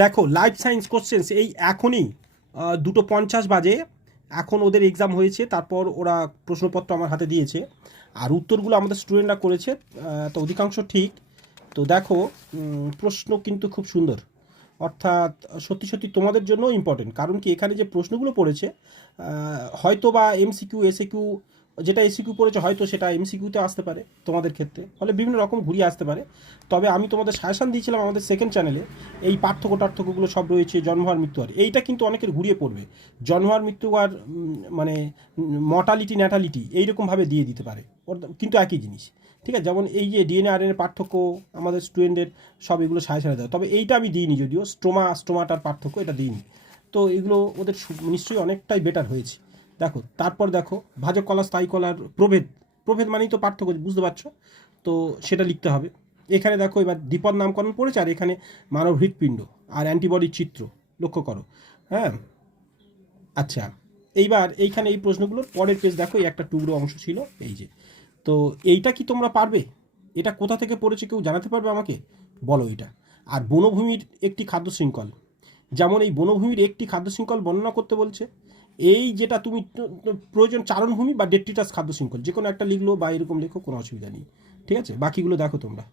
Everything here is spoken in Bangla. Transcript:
দেখো লাইফ সায়েন্স কোশ্চেন্স এই এখনই 2:50 বাজে, এখন ওদের এক্সাম হয়েছে, তারপর ওরা প্রশ্নপত্র আমার হাতে দিয়েছে, আর উত্তরগুলো আমাদের স্টুডেন্টরা করেছে, তো অধিকাংশ ঠিক। তো দেখো প্রশ্ন কিন্তু খুব সুন্দর, অর্থাৎ সত্যি সত্যি তোমাদের জন্য ইম্পর্টেন্ট। কারণ কি এখানে যে প্রশ্নগুলো পড়েছে হয়তো বা এমসিকিউ এসিকিউ, যেটা এসিকিউ পড়েছে হয়তো সেটা এমসিকিউতে আসতে পারে তোমাদের ক্ষেত্রে, ফলে বিভিন্ন রকম ঘুরিয়ে আসতে পারে। তবে আমি তোমাদের সাজেশান দিয়েছিলাম আমাদের সেকেন্ড চ্যানেলে, এই পার্থক্যগুলো সব রয়েছে, জন্ম আর মৃত্যু আর, এইটা কিন্তু অনেকের ঘুরিয়ে পড়বে। জন্ম আর মৃত্যু আর মানে মর্টালিটি ন্যাটালিটি এইরকমভাবে দিয়ে দিতে পারে, কিন্তু একই জিনিস। ঠিক আছে, যেমন এই যে ডিএনএ আরএনএ পার্থক্য আমাদের স্টুডেন্টের সব এগুলো সাজেশানে দেয়, তবে এইটা আমি দিইনি, যদিও স্ট্রোমাটার পার্থক্য এটা দিইনি। তো এগুলো ওদের নিশ্চয়ই অনেকটাই বেটার হয়েছে। দেখো তারপর দেখো ভাজক কলা স্থায়ী কলার প্রভেদ, প্রভেদ মানেই তো পার্থক্য, বুঝতে পারছো? তো সেটা লিখতে হবে। এখানে দেখো এবার দ্বিপদ নামকরণ পড়েছে, আর এখানে মানব হৃৎপিণ্ড আর অ্যান্টিবডির চিত্র লক্ষ্য করো। হ্যাঁ, আচ্ছা, এইবার এইখানে এই প্রশ্নগুলোর পরের পেজ দেখো, এই একটা টুকরো অংশ ছিল এই যে। তো এইটা কি তোমরা পারবে? এটা কোথা থেকে পড়েছে কেউ জানাতে পারবে আমাকে? বলো এটা। আর বনভূমির একটি খাদ্য শৃঙ্খল, যেমন এই বনভূমির একটি খাদ্য শৃঙ্খল বর্ণনা করতে বলছে। এই যেটা তুমি প্রয়োজন চারণভূমি বা ডেট্রিটাস খাদ্য শৃঙ্খল, যে কোনো একটা লিখলো বা এরকম লেখো, কোনো অসুবিধা নেই। ঠিক আছে, বাকিগুলো দেখো তোমরা।